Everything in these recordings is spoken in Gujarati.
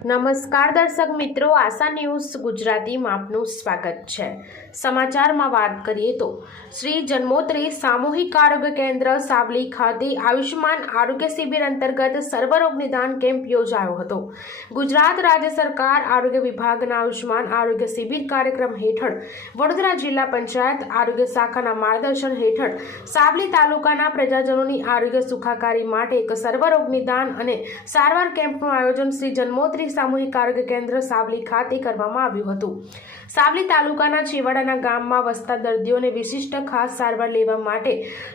નમસ્કાર દર્શક મિત્રો, આશા ન્યૂઝ ગુજરાતીમાં આપનું સ્વાગત છે. સમાચારમાં વાત કરીએ તો, શ્રી જન્મોત્રી સામૂહિક આરોગ્ય કેન્દ્ર સાવલી ખાતે આયુષ્માન આરોગ્ય શિબિર અંતર્ગત સર્વરોગ નિદાન કેમ્પ યોજાયો હતો. ગુજરાત રાજ્ય સરકાર આરોગ્ય વિભાગના આયુષ્માન આરોગ્ય શિબિર કાર્યક્રમ હેઠળ વડોદરા જિલ્લા પંચાયત આરોગ્ય શાખાના માર્ગદર્શન હેઠળ સાવલી તાલુકાના પ્રજાજનોની આરોગ્ય સુખાકારી માટે એક સર્વરોગ નિદાન અને સારવાર કેમ્પનું આયોજન શ્રી જન્મોત્રી સામૂહિક આરોગ્ય કેન્દ્ર સાવલી ખાતે કરવામાં આવ્યું હતું. સાવલી તાલુકાના છેવાડાના ગામમાં વસતા દર્દીઓને વિશિષ્ટ ખાસ સારવાર લેવા માટે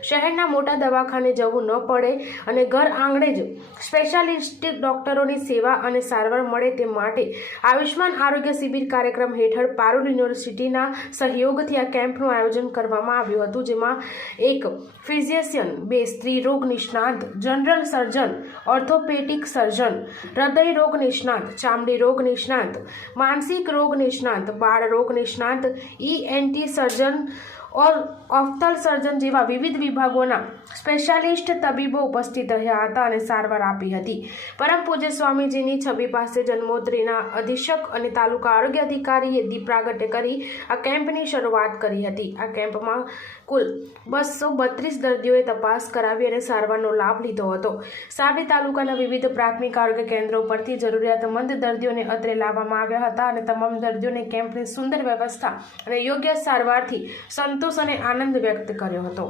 શહેરના મોટા દવાખાને જવું ન પડે અને ઘર આંગણે જ સ્પેશિયાલિસ્ટ ડોક્ટરોની સેવા અને સારવાર મળે તે માટે આયુષ્માન આરોગ્ય શિબિર કાર્યક્રમ હેઠળ પારુલ યુનિવર્સિટીના સહયોગથી આ કેમ્પનું આયોજન કરવામાં આવ્યું હતું, જેમાં એક ફિઝિશિયન, બે સ્ત્રી રોગ નિષ્ણાંત, જનરલ સર્જન, ઓર્થોપેડિક સર્જન, હૃદય રોગ નિષ્ણાંત ચામડી રોગ નિષ્ણાંત માનસિક રોગ નિષ્ણાંત બાળ રોગ નિષ્ણાંત ઈએનટી સર્જન ઓર ઓફથલ સર્જન જેવા વિવિધ વિભાગોના સ્પેશિયાલિસ્ટ તબીબો ઉપસ્થિત રહ્યા હતા અને સારવાર આપી હતી. પરમ પૂજ્ય સ્વામીજીની છબી પાસે જન્મોત્રીના અધિક્ષક અને તાલુકા આરોગ્ય અધિકારીએ દીપ પ્રાગટ્ય કરી આ કેમ્પની શરૂઆત કરી હતી. આ કેમ્પમાં કુલ બસો બત્રીસ દર્દીઓએ તપાસ કરાવી અને સારવારનો લાભ લીધો હતો. સાવલી તાલુકાના વિવિધ પ્રાથમિક આરોગ્ય કેન્દ્રો પરથી જરૂરિયાતમંદ દર્દીઓને અત્રે લાવવામાં આવ્યા હતા અને તમામ દર્દીઓને કેમ્પની સુંદર વ્યવસ્થા અને યોગ્ય સારવારથી સંતોષ અને આનંદ વ્યક્ત કર્યો હતો